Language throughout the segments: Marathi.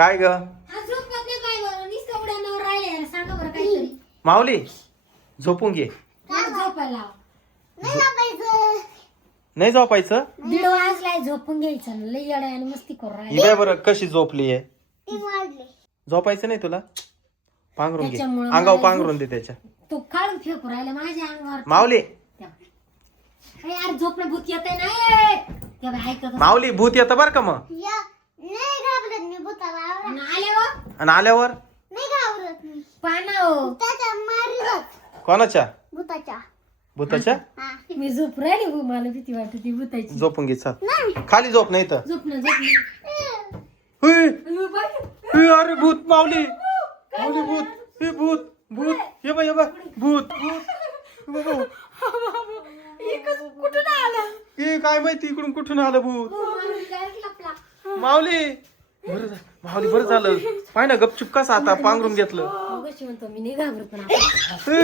काय ग? हा झोपत नाही काय बरं? नुसतं उड्यावर राहिले सांगा बरं काहीतरी. माऊली झोपून घे. मला झोपायला लावा. नाही झोपायचं. दीड वाजलाय झोपून घ्यायचं ना. लई आणि मस्ती करू राहिले. ही बरं कशी झोपली आहे? झोपायचं नाही तुला? पांघरून घे. त्याच्यामुळं अंगावर मला पांघरून दे त्याच्या. तो काढून फेकू राहिला माझ्या अंगावर. माऊली. अरे यार झोपणं भूत येत नाही ऐकत माऊली भूत येतं बरं का मग? नाही घाबरत मी भूताला आणि आल्यावर आणि आल्यावर? नाही घाबरत मी. पाना हो. मारीत कोणाच्या? भूताच्या. भूताच्या? हा. मी झोप राहिली हो मला भीती वाटत ती भूताची. झोपून घे चाल. नाही. खाली झोप नाही तर हुय, अरे भूत माऊली. माऊली भूत. हे भूत भूत. भूत. भूत. हे कसं कुठून आलं? हे काय माहिती इकडून कुठून आलं भूत? हो. माऊली. बरं झालं माऊली बरं झालं. पाय ना गपचूप कसा आता पांघरून घेतलं. म्हणतो मी नाही घाबरत पण आता. हे,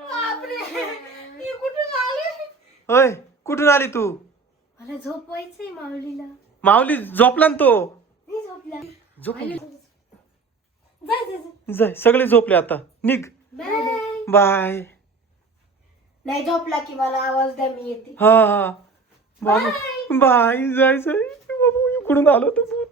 बापरे, हे कुठून आले? होय कुठून आली तू? मला झोपवायचंय माऊलीला. माऊली झोपला ना तो. नाही झोपला. झोपून. जाय जाय जाय. जाय सगळे झोपले आता. निघ. बाय बाय नाही झोपला की मला आवाज द्या मी येते. हा हा. बाय बाय जायचं बाबू, इकडून आलो होतो.